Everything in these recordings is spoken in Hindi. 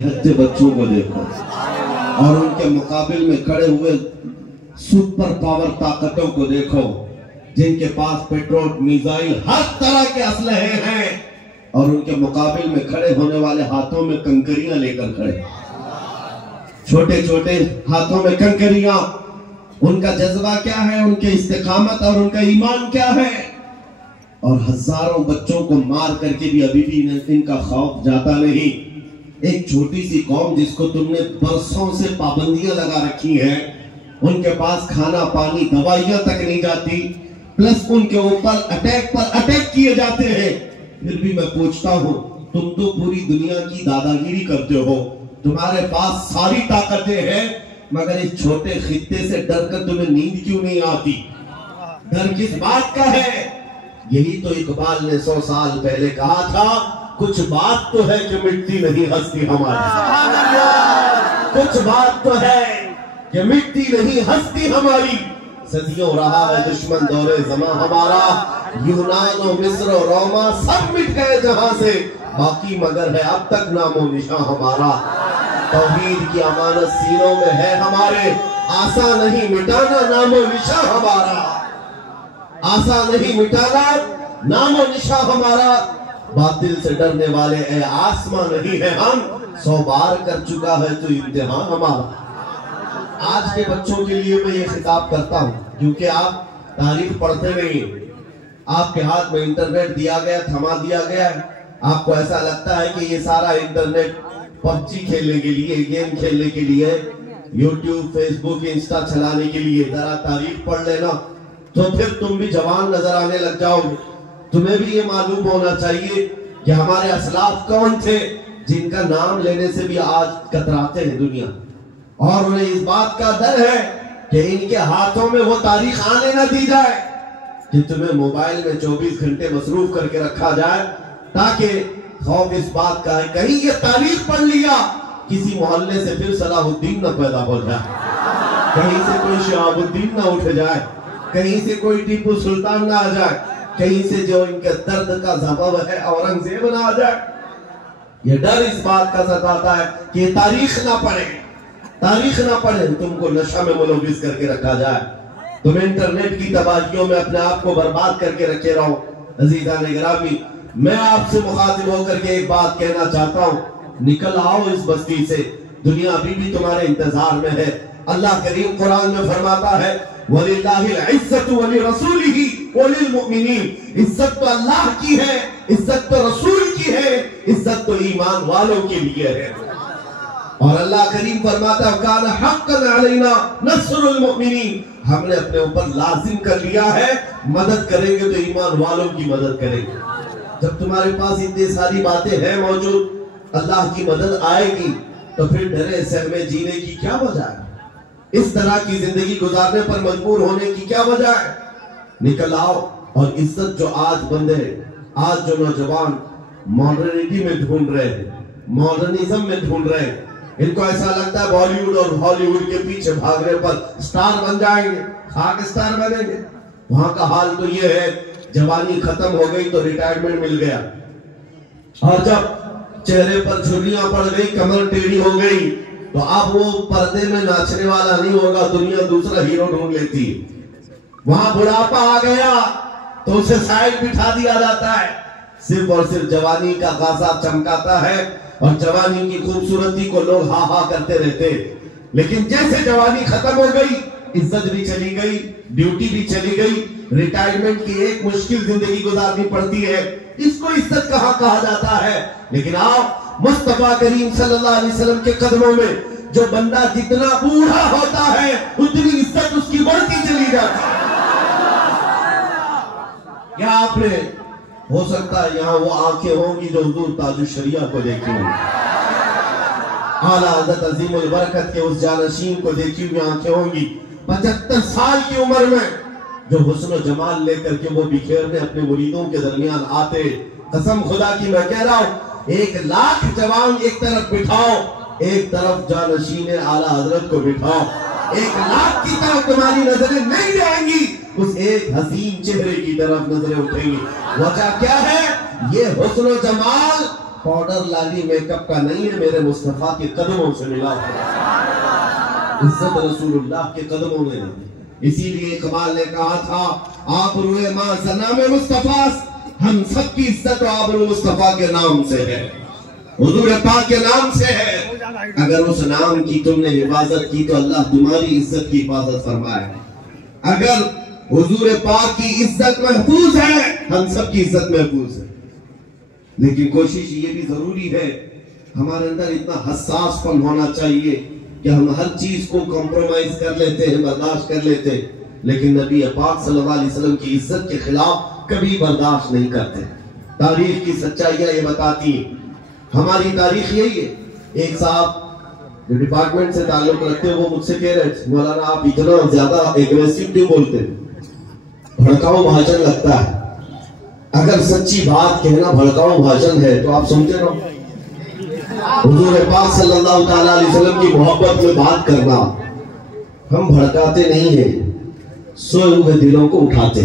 हत्ते बच्चों को देखो और उनके मुकाबिल में खड़े हुए सुपर पावर ताकतों को देखो जिनके पास पेट्रोल मिसाइल हर तरह के असलहे हैं और उनके मुकाबिल में खड़े होने वाले हाथों में कंकरियां लेकर खड़े, छोटे छोटे हाथों में कंकरियां। उनका जज्बा क्या है, उनके इस्तिकामत और उनका ईमान क्या है। और हजारों बच्चों को मार करके भी अभी भी इनका खौफ जाता नहीं। एक छोटी सी कौम जिसको तुमने बरसों से पाबंदियां लगा रखी हैं, उनके पास खाना पानी दवाइयां तक नहीं जाती, प्लस उनके ऊपर अटैक पर अटैक किए जाते हैं। फिर भी मैं पूछता हूं, तुम तो पूरी दुनिया की दादागिरी करते हो, तुम्हारे पास सारी ताकतें हैं, मगर इस छोटे खित्ते से डरकर तुम्हें नींद क्यों नहीं आती? डर किस बात का है? यही तो इकबाल ने 100 साल पहले कहा था, कुछ बात तो है कि मिटती नहीं हस्ती हमारी, कुछ बात तो है कि मिटती नहीं हस्ती हमारी। सदियों रहा है दुश्मन दौरे जमा हमारा, यूनान और मिस्र और रोमा सब मिट गए जहां से, बाकी मगर है अब तक नामो निशा हमारा। तौहीद की अमानत सीनों में है हमारे, आशा नहीं मिटाना नामो निशा हमारा, आशा नहीं मिटाना नामो निशा हमारा। बातिल से डरने वाले ए आसमां नहीं है हम, 100 बार कर चुका है तो इम्तिहान हमारा। आज के बच्चों के लिए मैं ये खिताब करता हूँ क्योंकि आप तारीख पढ़ते नहीं, आपके हाथ में इंटरनेट दिया गया, थमा दिया गया है, आपको ऐसा लगता है कि ये सारा इंटरनेट पबजी खेलने के लिए, गेम खेलने के लिए, यूट्यूब फेसबुक इंस्टा चलाने के लिए। जरा तारीख पढ़ लेना तो फिर तुम भी जवान नजर आने लग जाओगे। तुम्हें भी ये मालूम होना चाहिए कि हमारे असलाफ कौन थे जिनका नाम लेने से भी आज कतराते हैं दुनिया, और उन्हें इस बात का डर है कि इनके हाथों में वो तारीख आने ना दी जाए कि तुम्हें मोबाइल में 24 घंटे मसरूफ करके रखा जाए, ताकि खौफ इस बात का है कहीं ये तारीख पढ़ लिया किसी मोहल्ले से फिर सलाहुद्दीन ना पैदा हो जाए, कहीं से कोई शहाबुद्दीन ना उठ जाए, कहीं से कोई टीपू सुल्तान ना आ जाए, कहीं से जो इनके दर्द का सबब है औरंगजेब ना आ जाए। ये डर इस बात का सताता है कि तारीख ना पढ़े, तारीख ना पढ़े, तुमको नशा में मुलविस करके रखा जाए, तुम इंटरनेट की तबाहियों में अपने आप को बर्बाद करके रखे रहो। अजीज़ान गिरामी, मैं आपसे मुखातिब होकर के एक बात कहना चाहता हूँ, निकल आओ इस बस्ती से, दुनिया अभी भी तुम्हारे इंतजार में है। अल्लाह करीम कुरान में फरमाता है, वलिल्लाहिल इज्जतु वलिरसूलिही वलिल मुमिनीन, इज्जत तो अल्लाह की है, इज्जत तो रसूल की है, इज्जत तो ईमान वालों के लिए है। और अल्लाह करीम फरमाता है, काना हक्कन अलैना नस्रुल मुमिनीन, हमने अपने ऊपर लाजिम कर लिया है, मदद करेंगे तो ईमान वालों की मदद करेंगे। जब तुम्हारे पास इतनी सारी बातें हैं मौजूद, अल्लाह की मदद आएगी तो फिर डरे सहमे जीने की क्या वजह है? इस तरह की जिंदगी गुजारने पर मजबूर होने की क्या वजह है? निकल आओ। और इज्जत जो आज बंदे, आज जो नौजवान मॉडर्निटी में ढूंढ रहे हैं, मॉडर्निज्म में ढूंढ रहे हैं, इनको ऐसा लगता है बॉलीवुड और हॉलीवुड के पीछे भागने पर स्टार बन जाएंगे, खाक स्टार बनेंगे। वहां का हाल तो ये है, जवानी खत्म हो गई तो रिटायरमेंट मिल गया, और जब चेहरे पर झुर्रियां पड़ गई, कमर टेढ़ी हो गई, तो अब वो पर्दे में नाचने वाला नहीं होगा, दुनिया दूसरा हीरो ढूंढ लेती है। वहां बुढ़ापा आ गया तो उसे साइड बिठा दिया जाता है, सिर्फ और सिर्फ जवानी का गासा चमकाता है और जवानी की खूबसूरती को लोग हा हा करते रहते। लेकिन जैसे जवानी खत्म हो गई, इज्जत भी चली गई, ड्यूटी भी चली गई, रिटायरमेंट की एक मुश्किल जिंदगी गुजारनी पड़ती है। इसको इज्जत कहाँ कहा जाता है? लेकिन आप मुस्तफा करीम सल्लल्लाहु अलैहि वसल्लम के कदमों में जो बंदा जितना बूढ़ा होता है उतनी इज्जत उसकी बढ़ती चली जाती है। क्या आपने, हो सकता है यहाँ वो आंखें होंगी जो हुजूर ताजुश शरिया को देखी होंगी, आला हज़रत अज़ीमुल बरकत के उस जानशीन को देखी हुई आंखें होंगी, 75 साल की उम्र में जो हुस्न जमाल लेकर के वो बिखेरने अपने मुरीदों के दरमियान आते। कसम खुदा की मैं कह रहा हूँ, 1 लाख जवान एक तरफ बिठाओ, एक तरफ जानशीन आला हजरत को बिठाओ, 1 लाख की तरफ तुम्हारी नजरें नहीं जाएंगी, उस एक हसीन चेहरे की तरफ नजरें उठेंगी। वजह क्या है? ये हुस्न जमाल पाउडर लाली मेकअप का नहीं है, मेरे मुस्तफा के कदमों से मिला इज्जत रसूलुल्लाह के कदमों में। इसीलिए इकबाल ने कहा था आप रुए मां सनामे मुस्तफा, हम सब की इज्जत आबरू मुस्तफा के नाम से है, हुजूर पाक के नाम से है। अगर उस नाम की तुमने हिफाजत की तो अल्लाह तुम्हारी इज्जत की हिफाजत फरमाए। अगर हुजूर पाक की इज्जत महफूज है, हम सब की इज्जत महफूज है। लेकिन कोशिश ये भी जरूरी है, हमारे अंदर इतना हसासपन होना चाहिए कि हम हर चीज को कॉम्प्रोमाइज कर लेते हैं, बर्दाश्त कर लेते हैं, लेकिन नबी पाक सल्लल्लाहु अलैहि वसल्लम की इज्जत के खिलाफ कभी बर्दाश्त नहीं करते। तारीख की सच्चाइयां ये बताती है, हमारी तारीख यही है। एक साहब जो डिपार्टमेंट से ताल्लुक रखते हैं वो मुझसे कह रहे थे, मौलाना आप इतना ज्यादा एग्रेसिव क्यों बोलते हैं, भड़काऊ भाषण लगता है। अगर सच्ची बात कहना भड़काऊ भाषण है तो आप सुनते रहो। हुजूर पाक सल्लल्लाहु अलैहि वसल्लम की मोहब्बत में बात करना, हम भड़काते नहीं है, सोए हुए दिलों को उठाते।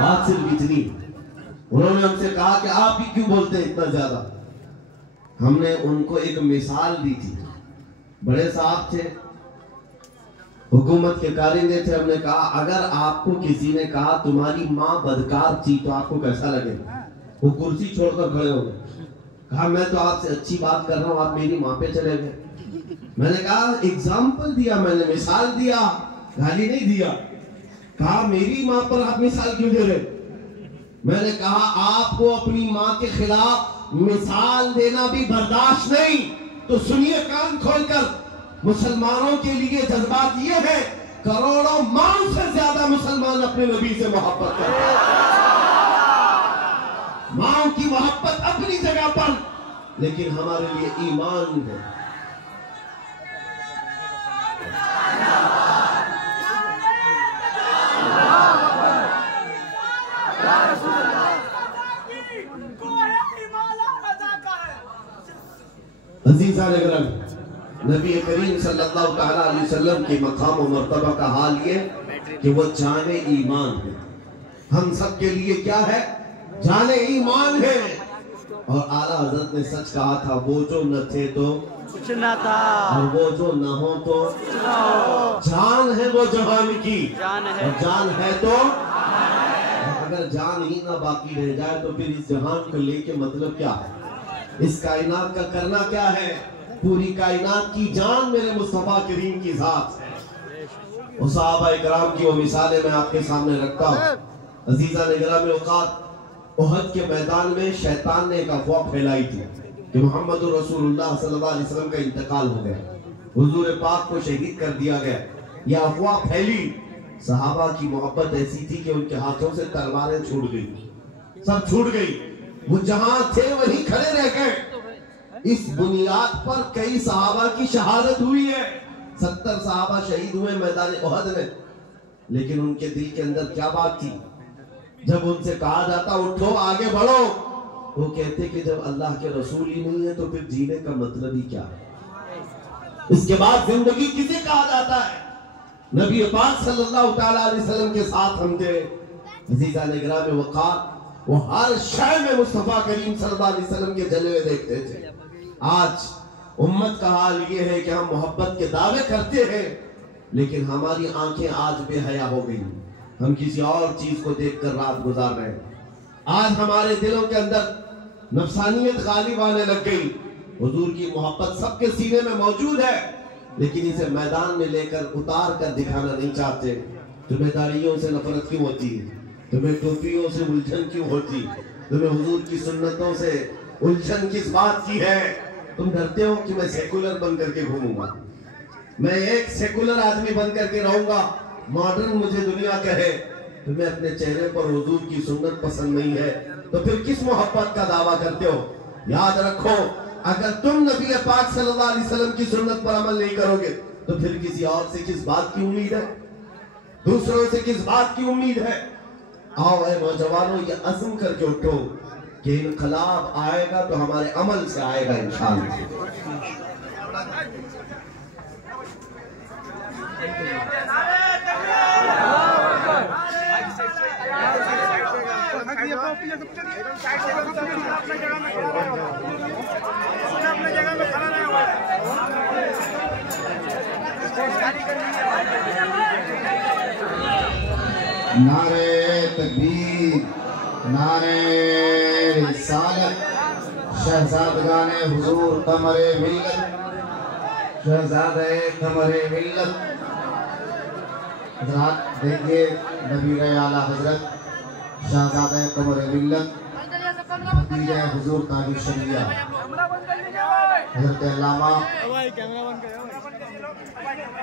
बात सिर्फ इतनी। उन्होंने हमसे कहा कि आप भी क्यों बोलते हैं इतना ज्यादा। हमने उनको एक मिसाल दी थी। बड़े साहब थे, हुकूमत के कारिंदे थे। हमने कहा अगर आपको किसी ने कहा तुम्हारी माँ बदकार थी तो आपको कैसा लगेगा। वो कुर्सी छोड़कर खड़े हो गए। कहा मैं तो आपसे अच्छी बात कर रहा हूँ, आप मेरी माँ पे चले गए। मैंने कहा एग्जाम्पल दिया, मैंने मिसाल दिया, गाली नहीं दिया। कहा मेरी माँ पर आप मिसाल क्यों दे रहे। मैंने कहा आपको अपनी माँ के खिलाफ मिसाल देना भी बर्दाश्त नहीं, तो सुनिए कान खोलकर। मुसलमानों के लिए जज्बात ये है, करोड़ों माओ से ज्यादा मुसलमान अपने नबी से मोहब्बत करते हैं। माओ की मोहब्बत अपनी जगह पर, लेकिन हमारे लिए ईमान है। नबी करीम सल्लल्लाहु अलैहि वसल्लम के मकाम और मर्तबा का हाल ये कि वो जाने ईमान है। हम सब के लिए क्या है, जाने ईमान है। और आला हजरत ने सच कहा था, वो जो न थे तो कुछ न था, और वो जो न हो तो जान है वो जहान की, और जान है तो अगर जान ही ना बाकी रह जाए तो फिर इस जहान को लेके मतलब क्या है, इस कायनात का करना क्या है। पूरी कायनात की जान मेरे मुस्तफा करीम की जात है। और सहाबा इकराम की वो मिसालें मैं आपके सामने रखता हूँ। अजीजा ने गिरामी औकात, उहद के मैदान में शैतान ने एक अफवाह फैलाई थी कि मोहम्मद रसूलुल्लाह सल्लल्लाहु अलैहि वसल्लम का इंतकाल हो गया, हुजूर पाक को शहीद कर दिया गया। यह अफवाह फैली। सहाबा की मोहब्बत ऐसी थी कि उनके हाथों से तलवारें छूट गई, सब छूट गई। वो जहां थे वहीं खड़े रह गए। इस बुनियाद पर कई सहाबा की शहादत हुई है। 70 सहाबा शहीद हुए मैदान उहद में। लेकिन उनके दिल के अंदर क्या बात थी, जब उनसे कहा जाता उठो आगे बढ़ो, वो कहते कि जब अल्लाह के रसूल ही नहीं है तो फिर जीने का मतलब ही क्या है। इसके बाद जिंदगी किसे कहा जाता है। नबी पाक सल्लल्लाहु अलैहि वसल्लम के साथ हम थे। अजीजा ने गिरामी वक़ार, वो हर शय में मुस्तफा करीम सल्लल्लाहु अलैहि वसल्लम के जलवे देखते थे। आज उम्मत का हाल ये है कि हम मोहब्बत के दावे करते हैं, लेकिन हमारी आंखें आज बेहया हो गई। हम किसी और चीज को देखकर रात गुजार रहे हैं। आज हमारे दिलों के अंदर नफसानियत गालिब आने लग गई। हुजूर की मोहब्बत सबके सीने में मौजूद है, लेकिन इसे मैदान में लेकर उतार कर दिखाना नहीं चाहते। तुम्हें दाढ़ियों से नफरत क्यों होती है, तुम्हें टोपियों से उलझन क्यों होती, तुम्हें हुजूर की सुन्नतों से उलझन किस बात की है। तुम डरते हो कि मैं सेकुलर बन करके घूमूंगा, मैं एक सेकुलर आदमी बन करके रहूंगा, मॉडर्न मुझे दुनिया कहे। तुम्हें अपने चेहरे पर हुजूर की सुन्नत पसंद नहीं है तो फिर किस मोहब्बत का दावा करते हो। याद रखो, अगर तुम नबी पाक सल्लल्लाहु अलैहि वसल्लम की सुन्नत पर अमल नहीं करोगे तो फिर किसी और से किस बात की उम्मीद है, दूसरों से किस बात की उम्मीद है। आओ ऐ नौजवानों, ये अज़्म करके उठो कि इनकलाब आएगा तो हमारे अमल से आएगा इंशाअल्लाह। नारे तकबीर, नारे रिसालत, शहजादगाने हुजूर कमरे मिल्लत, शहजादे कमरे मिल्लत। हजरात देखिए नबी आला हजरत शहजादे कमरे मिल्लत भतीजे हुजूर ताज शरिया हजरत अल्लामा